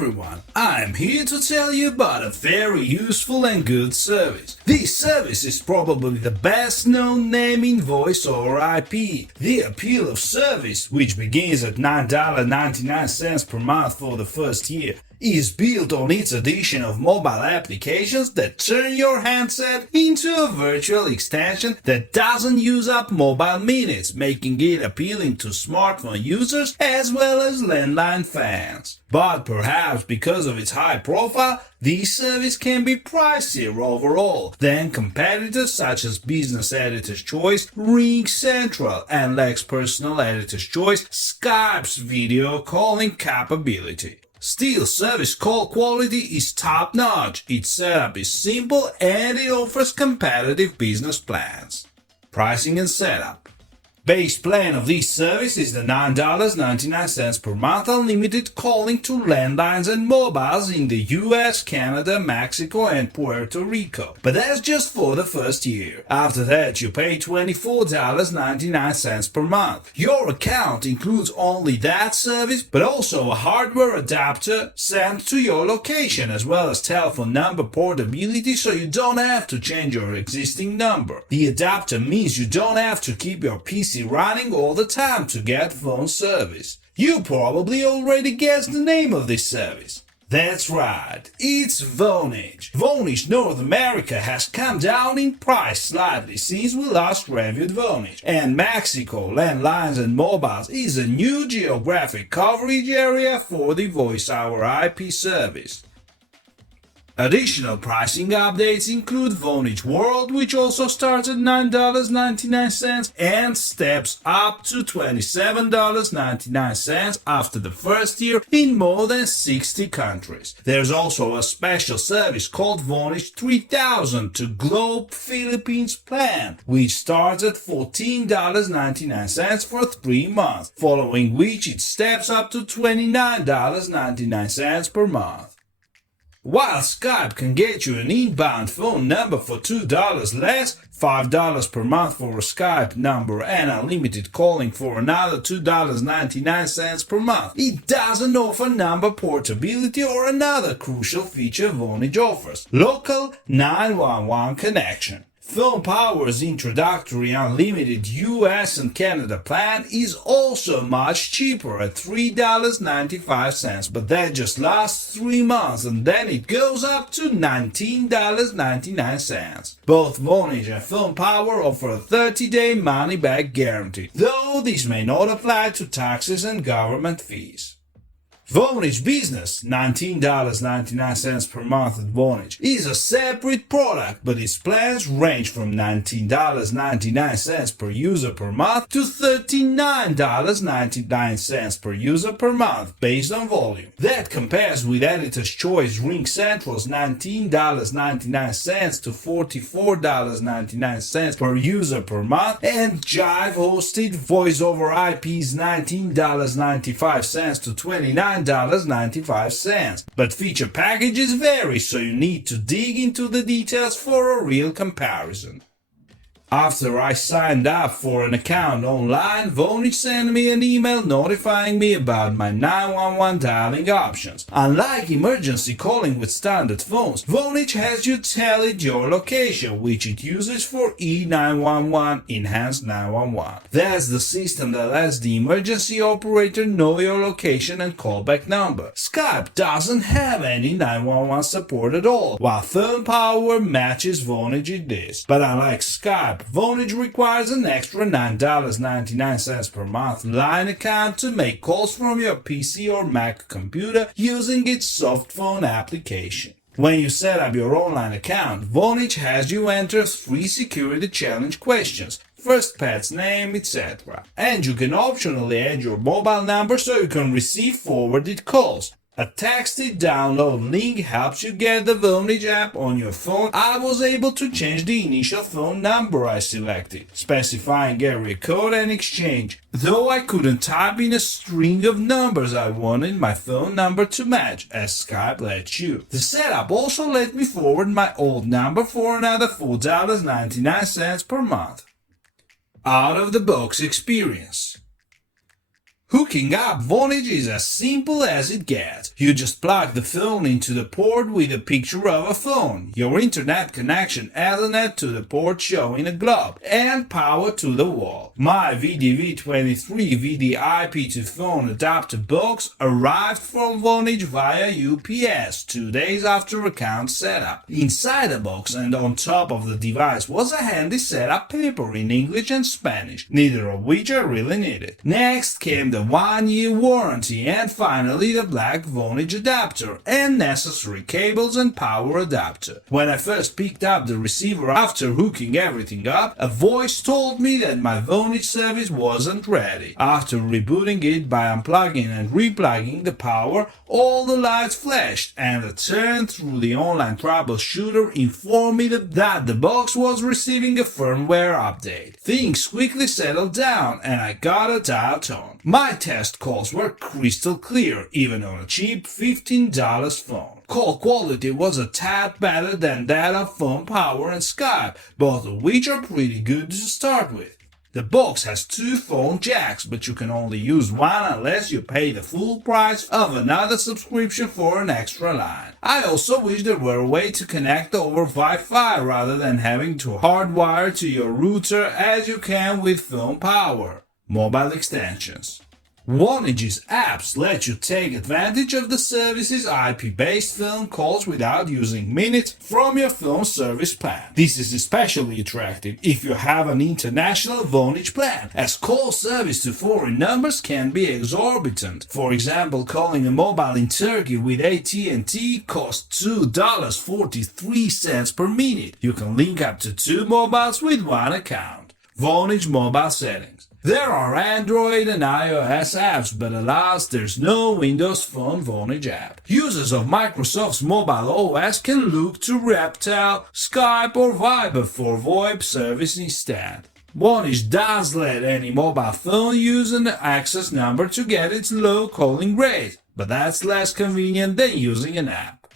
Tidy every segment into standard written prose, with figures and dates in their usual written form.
everyone, I'm here to tell you about a very useful and good service. This service is probably the best known name in voice over IP. The appeal of service, which begins at $9.99 per month for the first year, is built on its addition of mobile applications that turn your handset into a virtual extension that doesn't use up mobile minutes, making it appealing to smartphone users as well as landline fans. But perhaps because of its high profile, this service can be pricier overall than competitors such as Business Editor's Choice, Ring Central, and Lex Personal Editor's Choice, Skype's video calling capability. Still, service call quality is top-notch, its setup is simple, and it offers competitive business plans. Pricing and setup. Base plan of this service is the $9.99 per month unlimited calling to landlines and mobiles in the US, Canada, Mexico, and Puerto Rico. But that's just for the first year. After that, you pay $24.99 per month. Your account includes only that service, but also a hardware adapter sent to your location, as well as telephone number portability, so you don't have to change your existing number. The adapter means you don't have to keep your PC running all the time to get phone service. You probably already guessed the name of this service. That's right, it's Vonage. Vonage North America has come down in price slightly since we last reviewed Vonage, and Mexico, landlines and mobiles is a new geographic coverage area for the Voice over IP service. Additional pricing updates include Vonage World, which also starts at $9.99 and steps up to $27.99 after the first year in more than 60 countries. There's also a special service called Vonage 3000 to Globe Philippines plan, which starts at $14.99 for 3 months, following which it steps up to $29.99 per month. While Skype can get you an inbound phone number for $2 less, $5 per month for a Skype number, and unlimited calling for another $2.99 per month, it doesn't offer number portability or another crucial feature Vonage offers: local 911 connection. Phone Power's introductory unlimited US and Canada plan is also much cheaper at $3.95, but that just lasts 3 months and then it goes up to $19.99. Both Vonage and Phone Power offer a 30-day money-back guarantee, though this may not apply to taxes and government fees. Vonage Business, $19.99 per month at Vonage, is a separate product, but its plans range from $19.99 per user per month to $39.99 per user per month based on volume. That compares with Editor's Choice Ring Central's $19.99 to $44.99 per user per month, and Jive hosted Voice over IP's $19.95 to $29.95, but feature packages vary, so you need to dig into the details for a real comparison. After I signed up for an account online, Vonage sent me an email notifying me about my 911 dialing options. Unlike emergency calling with standard phones, Vonage has you tell it your location, which it uses for E911, Enhanced 911. That's the system that lets the emergency operator know your location and callback number. Skype doesn't have any 911 support at all, while Phone Power matches Vonage in this. But unlike Skype, Vonage requires an extra $9.99 per month line account to make calls from your PC or Mac computer using its softphone application. When you set up your online account, Vonage has you enter 3 security challenge questions: first pet's name, etc. And you can optionally add your mobile number so you can receive forwarded calls. A texted download link helps you get the Vonage app on your phone. I was able to change the initial phone number I selected, specifying area code and exchange, though I couldn't type in a string of numbers I wanted my phone number to match, as Skype lets you. The setup also let me forward my old number for another $4.99 per month. Out-of-the-box experience. Hooking up Vonage is as simple as it gets. You just plug the phone into the port with a picture of a phone, your internet connection Ethernet to the port showing a globe, and power to the wall. My VDV23 VDIP to phone adapter box arrived from Vonage via UPS 2 days after account setup. Inside the box and on top of the device was a handy setup paper in English and Spanish, neither of which I really needed. Next came the 1-year warranty and finally the black Vonage adapter and necessary cables and power adapter. When I first picked up the receiver after hooking everything up, a voice told me that my Vonage service wasn't ready. After rebooting it by unplugging and replugging the power, all the lights flashed and a turn through the online troubleshooter informed me that the box was receiving a firmware update. Things quickly settled down and I got a dial tone. My test calls were crystal clear, even on a cheap $15 phone. Call quality was a tad better than that of Phone Power and Skype, both of which are pretty good to start with. The box has 2 phone jacks, but you can only use one unless you pay the full price of another subscription for an extra line. I also wish there were a way to connect over Wi-Fi rather than having to hardwire to your router as you can with Phone Power. Mobile extensions. Vonage's apps let you take advantage of the service's IP-based phone calls without using minutes from your phone service plan. This is especially attractive if you have an international Vonage plan, as call service to foreign numbers can be exorbitant. For example, calling a mobile in Turkey with AT&T costs $2.43 per minute. You can link up to 2 mobiles with one account. Vonage mobile settings. There are Android and iOS apps, but alas, there's no Windows Phone Vonage app. Users of Microsoft's mobile OS can look to Reptile, Skype or Viber for VoIP service instead. Vonage does let any mobile phone use an access number to get its low calling rate, but that's less convenient than using an app.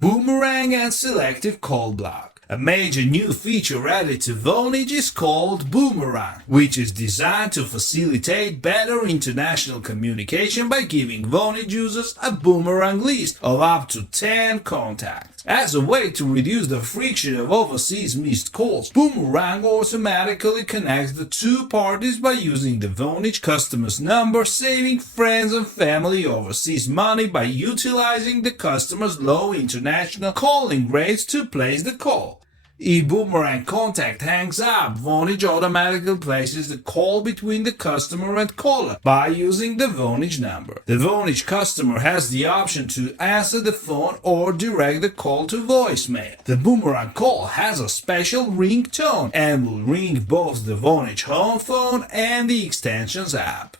Boomerang and selective call block. A major new feature added to Vonage is called Boomerang, which is designed to facilitate better international communication by giving Vonage users a boomerang list of up to 10 contacts. As a way to reduce the friction of overseas missed calls, Boomerang automatically connects the 2 parties by using the Vonage customer's number, saving friends and family overseas money by utilizing the customer's low international calling rates to place the call. If Boomerang contact hangs up, Vonage automatically places the call between the customer and caller by using the Vonage number. The Vonage customer has the option to answer the phone or direct the call to voicemail. The Boomerang call has a special ringtone and will ring both the Vonage home phone and the extensions app.